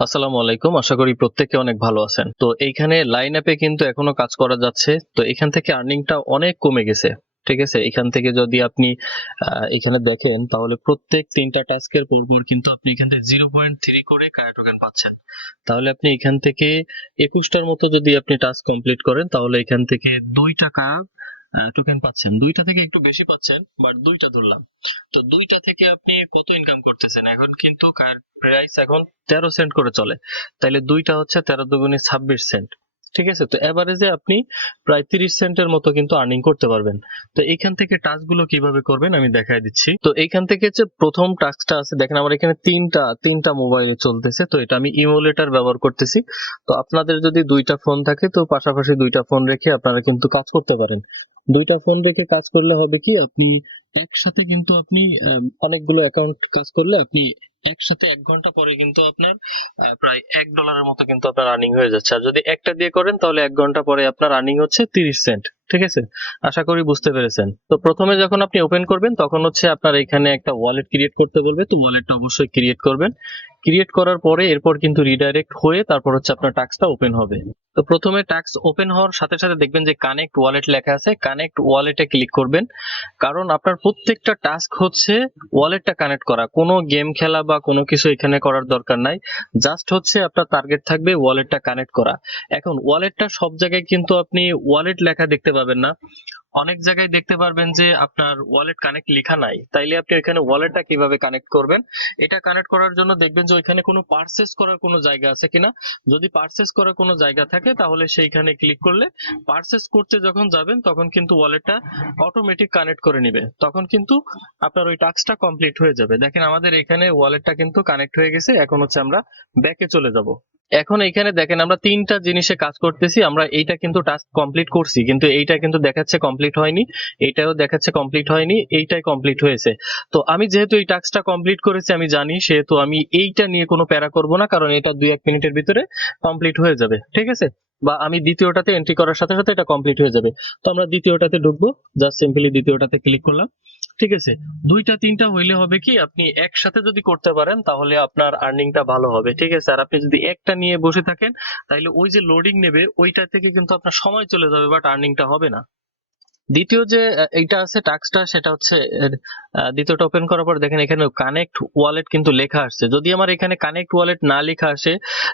আসসালামু আলাইকুম। আশা করি প্রত্যেকে অনেক ভালো আছেন। তো এইখানে লাইন অ্যাপে কিন্তু এখনো কাজ করা যাচ্ছে। তো এখান থেকে আর্নিংটা অনেক কমে গেছে। ঠিক আছে? এখান থেকে যদি আপনি এখানে দেখেন তাহলে প্রত্যেক ৩ টা টাস্কের পরপর কিন্তু আপনি এখান থেকে 0.3 করে কায়া টোকেন পাচ্ছেন। তাহলে আপনি এখান থেকে ২১ টার মতো যদি আপনি টাস্ক কমপ্লিট করেন তাহলে এখান থেকে ৳২ টোকেন পাচ্ছেন। ২ টা থেকে একটু বেশি পাচ্ছেন, বাট ২ টা ধরলাম। তো ২ টা থেকে আপনি কত ইনকাম করতেছেন? এখন কিন্তু প্রাইস এখন ১৩ সেন্ট করে চলে। তাইলে ২ টা হচ্ছে ১৩ দুগুণে ২৬ সেন্ট। ঠিক আছে? তো এভারেজে আপনি প্রায় ৩০ সেন্টের মতো কিন্তু আর্নিং করতে পারবেন। তো এইখান থেকে টাস্ক গুলো কিভাবে করবেন আমি দেখায় দিচ্ছি। তো এইখান থেকে যে প্রথম টাস্কটা আছে দেখেন আমার এখানে তিনটা মোবাইলে চলতেছে। তো এটা আমি ইমুলেটর ব্যবহার করতেছি। তো আপনাদের যদি ২ টা ফোন থাকে তো পাশাপাশি ২ টা ফোন রেখে আপনারা কিন্তু কাজ করতে পারেন। ২ টা ফোন রেখে কাজ করলে হবে কি আপনি একসাথে কিন্তু আপনি অনেকগুলো অ্যাকাউন্ট কাজ করলে আপনি একসাথে ১ ঘন্টা পরে কিন্তু আপনার প্রায় $১ মতো কিন্তু আপনার আর্নিং হয়ে যাচ্ছে। আর যদি একটা দিয়ে করেন তাহলে ১ ঘন্টা পরে আপনার আর্নিং হচ্ছে ৩০ সেন্ট। ঠিক আছে? আশা করি বুঝতে পেরেছেন। তো প্রথমে যখন আপনি ওপেন করবেন তখন হচ্ছে আপনার এখানে একটা ওয়ালেট ক্রিয়েট করতে বলবে। তো ওয়ালেটটা অবশ্যই ক্রিয়েট করবেন। ক্রিয়েট করার পরে এরপর কিন্তু রিডাইরেক্ট হয়ে তারপর হচ্ছে আপনার টাস্কটা ওপেন হবে। তো প্রথমে টাস্ক ওপেন হওয়ার সাথে সাথে দেখবেন যে কানেক্ট ওয়ালেট লেখা আছে। কানেক্ট ওয়ালেটে ক্লিক করবেন। কারণ আপনার প্রত্যেকটা টাস্ক হচ্ছে ওয়ালেটটা কানেক্ট করা। কোনো গেম খেলা বা কোনো কিছু এখানে করার দরকার নাই। জাস্ট হচ্ছে আপনার টার্গেট থাকবে ওয়ালেটটা কানেক্ট করা। এখন ওয়ালেটটা সব জায়গায় কিন্তু আপনি ওয়ালেট লেখা দেখতে পাবেন না। অনেক জায়গায় দেখতে পারবেন যে আপনার ওয়ালেট কানেক্ট লেখা নাই। তাইলে আপনি ওইখানে ওয়ালেটটা কিভাবে কানেক্ট করবেন? এটা কানেক্ট করার জন্য দেখবেন যে ওইখানে কোনো পারচেজ করার কোনো জায়গা আছে কিনা। যদি পারচেজ করার কোনো জায়গা থাকে তাহলে সেইখানে ক্লিক করলে পারচেজ করতে যখন যাবেন তখন কিন্তু ওয়ালেটটা অটোমেটিক কানেক্ট করে নিবে। তখন কিন্তু আপনার ওই টাস্কটা কমপ্লিট হয়ে যাবে। দেখেন আমাদের এখানে ওয়ালেটটা কিন্তু কানেক্ট হয়ে গেছে। এখন হচ্ছে আমরা ব্যাকে চলে যাব। এখন এইখানে দেখেন আমরা ৩ টা জিনিসে কাজ করতেছি। আমরা এইটা কিন্তু টাস্ক কমপ্লিট করছি। কিন্তু এইটা কিন্তু দেখাচ্ছে কমপ্লিট হয়নি। এইটাও দেখাচ্ছে কমপ্লিট হয়নি। এইটাই কমপ্লিট হয়েছে। তো আমি যেহেতু এই টাস্কটা কমপ্লিট করেছি আমি জানি, সেহেতু আমি এইটা নিয়ে কোনো প্যারা করব না। কারণ এটা ২-১ মিনিটের ভিতরে কমপ্লিট হয়ে যাবে। ঠিক আছে? বা আমি দ্বিতীয়টাতে এন্ট্রি করার সাথে সাথে এটা কমপ্লিট হয়ে যাবে। তো আমরা দ্বিতীয়টাতে ঢুকবো। জাস্ট সিম্পলি দ্বিতীয়টাতে ক্লিক করলাম। ঠিক আছে? ২ টা ৩ টা হইলে হবে কি আপনি একসাথে যদি করতে পারেন তাহলে আপনার আর্নিংটা ভালো হবে। ঠিক আছে? আর আপনি যদি একটা নিয়ে বসে থাকেন তাইলে ওই যে লোডিং নেবে ওইটা থেকে কিন্তু আপনার সময় চলে যাবে, বাট আর্নিংটা হবে না। দ্বিতীয় যে এইটা আছে টাস্কটা সেটা হচ্ছে দ্বিতীয়টা ওপেন করার পর দেখেন এখানে কানেক্ট ওয়ালেট কিন্তু লেখা আসছে। যদি আমার এখানে কানেক্ট ওয়ালেট না লেখা আসে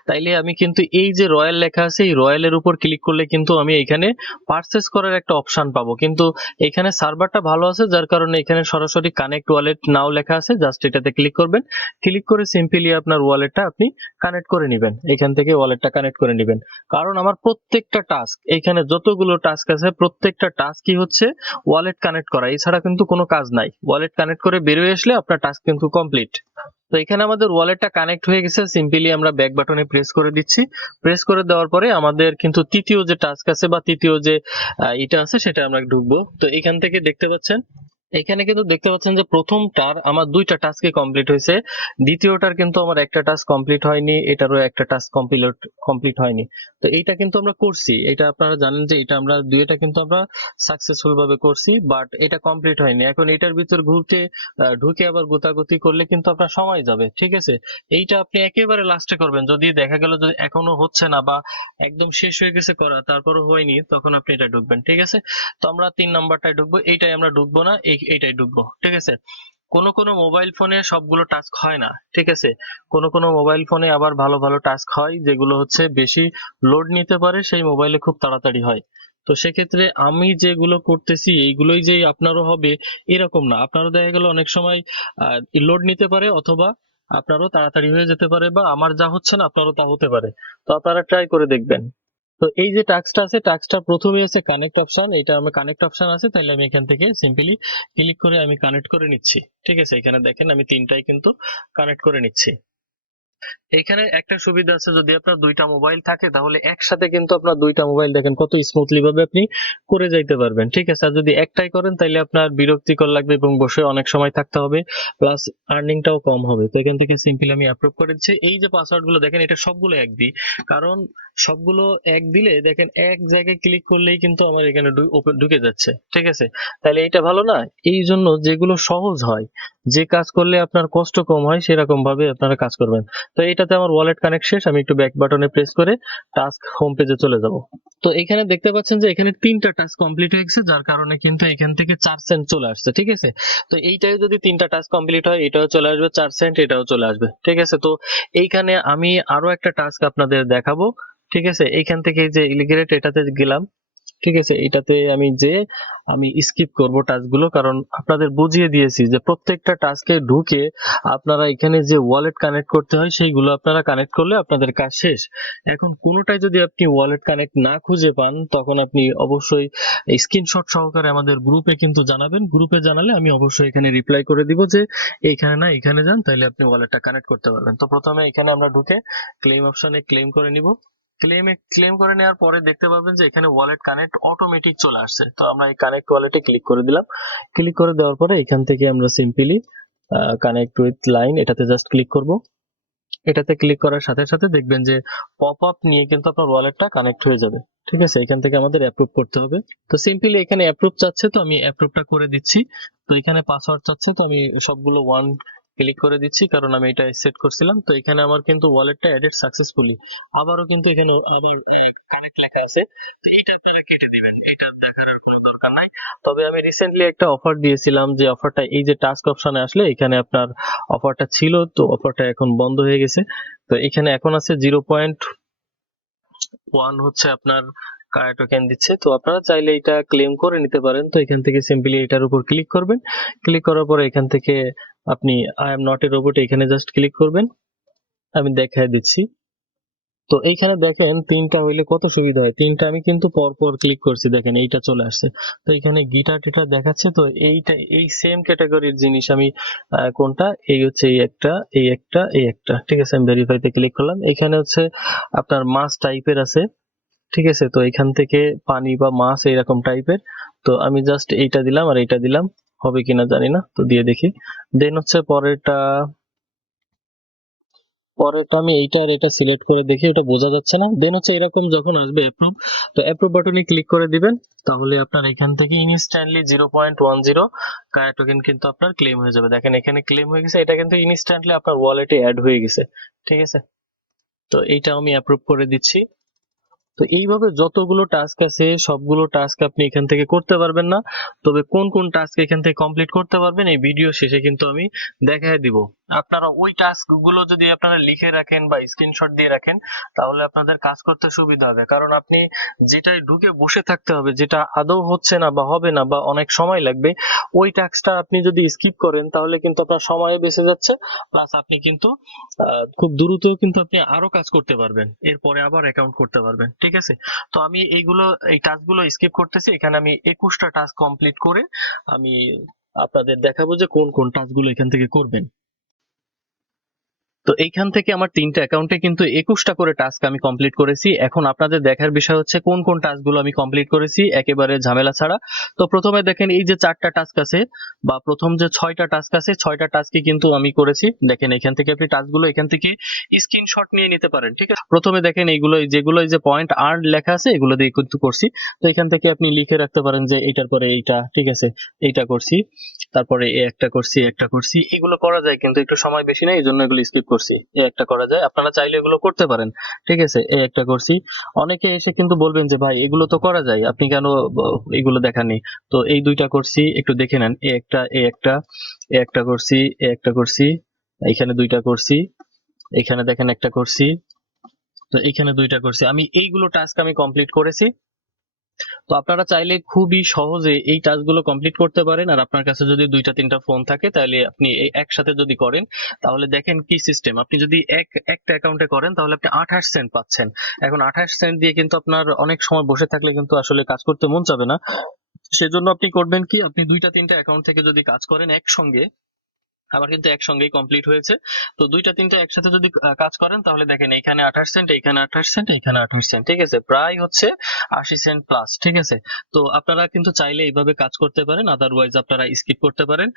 তাইলে আমি কিন্তু এই যে রয়্যাল লেখা আছে এই রয়্যালের উপর ক্লিক করলে কিন্তু আমি এখানে পারচেজ করার একটা অপশন পাবো। কিন্তু এখানে সার্ভারটা ভালো আছে যার কারণে এখানে সরাসরি কানেক্ট ওয়ালেট নাও লেখা আছে। জাস্ট এটাতে ক্লিক করবেন। ক্লিক করে সিম্পলি আপনার ওয়ালেটটা আপনি কানেক্ট করে নিবেন। এখান থেকে ওয়ালেটটা কানেক্ট করে নিবেন। কারণ আমার প্রত্যেকটা টাস্ক এখানে যতগুলো টাস্ক আছে প্রত্যেকটা টাস্কই হচ্ছে ওয়ালেট কানেক্ট করা, এছাড়া কিন্তু কোনো কাজ নাই। ওয়ালেট কানেক্ট করে বেরিয়ে আসলে আপনার টাস্ক কিন্তু কমপ্লিট। তো এখানে আমাদের ওয়ালেটটা কানেক্ট হয়ে গেছে। সিম্পলি আমরা ব্যাক বাটনে প্রেস করে দিচ্ছি। প্রেস করে দেওয়ার পরে আমাদের কিন্তু তৃতীয় যে টাস্ক আছে বা তৃতীয় যে এটা আছে সেটা আমরা ঢুকবো। তো এখান থেকে দেখতে পাচ্ছেন এখানে কিন্তু দেখতে পাচ্ছেন যে প্রথমটার আমার ২ টা টাস্কই কমপ্লিট হয়েছে। দ্বিতীয়টার কিন্তু আমার একটা টাস্ক কমপ্লিট হয়নি, এটারও একটা টাস্ক কমপ্লিট হয়নি। তো এইটা কিন্তু আমরা করছি। এটা আপনারা জানেন যে এটা আমরা ২ টা কিন্তু আমরা সাকসেসফুল ভাবে করছি, বাট এটা কমপ্লিট হয়নি। এখন এটার ভিতর ঢুকে আবার গোতাগুতি করলে কিন্তু আপনার সময় যাবে। ঠিক আছে? এইটা আপনি একেবারে লাস্টে করবেন। যদি দেখা গেল যে এখনো হচ্ছে না বা একদম শেষ হয়ে গেছে করা তারপরও হয়নি তখন আপনি এটা ঢুকবেন। ঠিক আছে? তো আমরা ৩ নাম্বারটায় ঢুকবো। এইটাই আমরা ঢুকবো না, এইটাই ঢুকবো। ঠিক আছে? কোনো মোবাইল ফোনে সবগুলো টাস্ক হয় না। ঠিক আছে? কোনো মোবাইল ফোনে আবার ভালো ভালো টাস্ক হয় যেগুলো হচ্ছে বেশি লোড নিতে পারে, সেই মোবাইলে খুব তাড়াতাড়ি হয়। তো সেক্ষেত্রে আমি যেগুলো করতেছি এইগুলোই যে আপনারও হবে এরকম না। আপনারও দেখা গেল অনেক সময় লোড নিতে পারে, অথবা আপনারও তাড়াতাড়ি হয়ে যেতে পারে, বা আমার যা হচ্ছে না আপনারও তা হতে পারে। তো আপনারা ট্রাই করে দেখবেন। তো এই যে টাস্কটা আছে টাস্কটা প্রথমেই আছে কানেক্ট অপশন। এটা আমার কানেক্ট অপশন আছে, তাহলে আমি এখান থেকে সিম্পলি ক্লিক করে আমি কানেক্ট করে নিচ্ছি। ঠিক আছে? এখানে দেখেন আমি ৩টাই কিন্তু কানেক্ট করে নিচ্ছি। এখানে একটা সুবিধা আছে, যদি আপনার ২ টা মোবাইল থাকে তাহলে একসাথে কিন্তু আপনার ২ টা মোবাইল দেখেন কত স্মুথলি ভাবে আপনি করে যাইতে পারবেন। ঠিক আছে? আর যদি একটাই করেন তাহলে আপনার বিরক্তিকর লাগবে এবং বসে অনেক সময় থাকতে হবে, প্লাস আর্নিংটাও কম হবে। তো এখান থেকে সিম্পলি আমি অ্যাপ্রুভ করে দিচ্ছি। এই যে পাসওয়ার্ড গুলো দেখেন এটা সবগুলো এক দিই, কারণ সবগুলো এক দিলে দেখেন এক জায়গায় ক্লিক করলেই কিন্তু আমার এখানে ঢুকে যাচ্ছে। ঠিক আছে? তাহলে এইটা ভালো না? এই জন্য যেগুলো সহজ হয়, যে কাজ করলে আপনার কষ্ট কম হয় সেরকম ভাবে আপনারা কাজ করবেন। তো এটাতে আমার ওয়ালেট কানেক্ট শেষ। আমি একটু ব্যাক বাটনে প্রেস করে টাস্ক হোম পেজে চলে যাব। তো এখানে দেখতে পাচ্ছেন যে এখানে 3টা টাস্ক কমপ্লিট হয়ে গেছে, যার কারণে কিন্তু এখান থেকে 4 সেন্ট চলে আসছে। ঠিক আছে, তো এইটাই যদি 3টা টাস্ক কমপ্লিট হয়, এটাও চলে আসবে 4 সেন্ট, এটাও চলে আসবে। ঠিক আছে, তো এইখানে আমি আরো একটা টাস্ক আপনাদের দেখাবো। ঠিক আছে, এইখান থেকে এই যে ইলিগ্রেট এটাতে গেলাম। ঠিক আছে, এটাতে আমি স্কিপ করব টাস্কগুলো, কারণ আপনাদের বুঝিয়ে দিয়েছি যে প্রত্যেকটা টাস্কে ঢুকে আপনারা এখানে যে ওয়ালেট কানেক্ট করতে হয় সেইগুলো আপনারা কানেক্ট করলে আপনাদের কাজ শেষ। এখন কোনোটাই যদি আপনি ওয়ালেট কানেক্ট না খুঁজে পান, তখন আপনি অবশ্যই স্ক্রিনশট সহকারে আমাদের গ্রুপে কিন্তু জানাবেন। গ্রুপে জানালে আমি অবশ্যই এখানে রিপ্লাই করে দিব যে এইখানে না এখানে যান, তাইলে আপনি ওয়ালেটটা কানেক্ট করতে পারবেন। তো প্রথমে এখানে আমরা ঢুকে ক্লেম অপশনে ক্লেম করে নিব। ক্লেম করে নেওয়ার পরে দেখতে পাবেন যে এখানে ওয়ালেট কানেক্ট অটোমেটিক চলে আসছে। তো আমরা এই কানেক্ট ওয়ালেটে ক্লিক করে দিলাম। ক্লিক করে দেওয়ার পরে এখান থেকে আমরা সিম্পলি কানেক্ট উইথ লাইন এটাতে জাস্ট ক্লিক করব। এটাতে ক্লিক করার সাথে সাথে দেখবেন যে পপ আপ নিয়ে কিন্তু আপনার ওয়ালেটটা কানেক্ট হয়ে যাবে। ঠিক আছে, এখান থেকে আমাদের অ্যাপ্রুভ করতে হবে। তো সিম্পলি এখানে অ্যাপ্রুভ চাচ্ছে, তো আমি অ্যাপ্রুভটা করে দিচ্ছি। তো এখানে পাসওয়ার্ড চাচ্ছে, তো আমি সবগুলো ওয়ান ক্লিক করে দিচ্ছি, কারণ আমি এটা সেট করছিলাম। তো এখানে আমার কিন্তু ওয়ালেটটা অ্যাডেড সাকসেসফুলি। আবারও কিন্তু এখানে আবার কানেক্ট লেখা আছে, তো এটা আপনারা কেটে দিবেন, এটা দেখার আর কোনো দরকার নাই। তবে আমি রিসেন্টলি একটা অফার দিয়েছিলাম, যে অফারটা এই যে টাস্ক অপশনে আসলে এখানে আপনার অফারটা ছিল, তো অফারটা এখন বন্ধ হয়ে গেছে। তো এখানে এখন আছে 0.1 হচ্ছে আপনার কারা টোকেন দিচ্ছে। তো আপনারা চাইলে এটা ক্লেম করে নিতে পারেন। তো এখান থেকে সিম্পলি এটার উপর ক্লিক করবেন। ক্লিক করার পরে এখান থেকে আপনি I am not a robot এখানে জাস্ট ক্লিক করবেন। আমি দেখাই দিচ্ছি। তো এইখানে দেখেন 3টা হইলে কত সুবিধা হয়। 3টা আমি কিন্তু পর পর ক্লিক করছি, দেখেন এইটা চলে আসছে। তো এখানে গিটার টিটার দেখাচ্ছে। তো এইটা এই সেম ক্যাটাগরির জিনিস আমি কোনটা, এই হচ্ছে এই একটা। ঠিক আছে, আমি ভেরিফাইতে ক্লিক করলাম। এখানে হচ্ছে আপনার মাছ টাইপের আছে। ঠিক আছে, তো এখান থেকে পানি বা মাছ এরকম টাইপের। তো আমি জাস্ট এইটা দিলাম আর এইটা দিলাম, হবে কিনা জানি না, তো দিয়ে দেখি। দেন হচ্ছে পরেরটা আমি এইটা আর এটা সিলেক্ট করে দেখি, এটা বোঝা যাচ্ছে না। দেন হচ্ছে এরকম যখন আসবে অ্যাপ্রুভ, তো অ্যাপ্রুভ বাটনে ক্লিক করে দিবেন। তাহলে আপনার এখান থেকে ইনস্ট্যান্টলি 0.10 কায়া টোকেন কিন্তু আপনার ক্লেম হয়ে যাবে। দেখেন এখানে ক্লেম হয়ে গেছে, এটা কিন্তু ইনস্ট্যান্টলি আপনার ওয়ালেটে অ্যাড হয়ে গেছে। ঠিক আছে, তো এইটা আমি অ্যাপ্রুভ করে দিচ্ছি। তো এইভাবে যতগুলো টাস্ক আছে সবগুলো টাস্ক আপনি এখান থেকে করতে পারবেন না, তবে কোন কোন টাস্ক এখান থেকে কমপ্লিট করতে পারবেন এই ভিডিও শেষে কিন্তু আমি দেখায় দিব। আপনারা ওই টাস্ক গুলো যদি আপনারা লিখে রাখেন বা স্ক্রিনশট দিয়ে রাখেন, তাহলে আপনাদের কাজ করতে সুবিধা হবে। কারণ আপনি যেটাই ঢুকে বসে থাকতে হবে, যেটা আদৌ হচ্ছে না বা হবে না বা অনেক সময় লাগবে, ওই টাস্কটা আপনি যদি স্কিপ করেন তাহলে কিন্তু আপনার সময় বেঁচে যাচ্ছে, প্লাস আপনি কিন্তু খুব দ্রুত কিন্তু আপনি আরো কাজ করতে পারবেন, এরপরে আবার অ্যাকাউন্ট করতে পারবেন। ঠিক আছে, তো আমি এই টাস্কগুলো স্কিপ করতেছি। এখানে আমি 21টা টাস্ক কমপ্লিট করে আমি আপনাদের দেখাবো যে কোন কোন টাস্কগুলো এখান থেকে করবেন। তো এইখান থেকে আমার 3টা অ্যাকাউন্টে কিন্তু 21টা করে টাস্ক আমি কমপ্লিট করেছি। এখন আপনাদের দেখার বিষয় হচ্ছে কোন কোন টাস্কগুলো আমি কমপ্লিট করেছি একেবারে ঝামেলা ছাড়া। তো প্রথমে দেখেন এই যে 4টা টাস্ক আছে, বা প্রথম যে 6টা টাস্ক আছে, 6টা টাস্কই কিন্তু আমি করেছি। দেখেন এখান থেকে আপনি টাস্কগুলো এখান থেকে স্ক্রিনশট নিয়ে নিতে পারেন। ঠিক আছে, প্রথমে দেখেন এইগুলো যেগুলো এই যে পয়েন্ট আর্ন লেখা আছে এগুলো দিয়ে কিন্তু করছি। তো এখান থেকে আপনি লিখে রাখতে পারেন যে এইটার পরে এইটা। ঠিক আছে, এইটা করছি, তারপরে একটা করছি, এগুলো করা যায় কিন্তু একটু সময় বেশি নেই, এই জন্য এগুলো স্কিপ করছি। একটা করা যায়, আপনারা চাইলে এগুলো করতে পারেন। ঠিক আছে, একটা করছি। অনেকে এসে কিন্তু বলবেন যে ভাই এগুলো তো করা যায়, আপনি কেন এগুলো দেখাননি? তো এই 2টা করছি, একটু দেখে নেন। একটা করছি, একটা করছি, এখানে 2টা করছি, এখানে দেখেন একটা করছি, তো এখানে 2টা করছি। আমি এইগুলো টাস্ক আমি কমপ্লিট করেছি। তো আপনারা চাইলে খুবই সহজে এই টাস্কগুলো কমপ্লিট করতে পারেন। আর আপনার কাছে যদি 2টা 3টা ফোন থাকে, তাহলে আপনি এই একসাথে যদি করেন, তাহলে দেখেন কি সিস্টেম। আপনি যদি একটা অ্যাকাউন্টে করেন তাহলে আপনি 28 সেন্ট পাচ্ছেন। এখন 28 সেন্ট দিয়ে কিন্তু আপনার অনেক সময় বসে থাকলে কিন্তু আসলে কাজ করতে মন চাবে না। সেজন্য আপনি করবেন কি, আপনি 2টা 3টা অ্যাকাউন্ট থেকে যদি কাজ করেন একসঙ্গে, আমার কিন্তু একসঙ্গেই কমপ্লিট হয়েছে। তো 2টা 3টা একসাথে যদি কাজ করেন, তাহলে দেখেন এখানে 28 সেন্ট, এখানে 28 সেন্ট, এখানে 28 সেন্ট। ঠিক আছে, প্রায় হচ্ছে 80 সেন্ট প্লাস। ঠিক আছে, তো আপনারা কিন্তু চাইলে এইভাবে কাজ করতে পারেন, আদারওয়াইজ আপনারা স্কিপ করতে পারেন।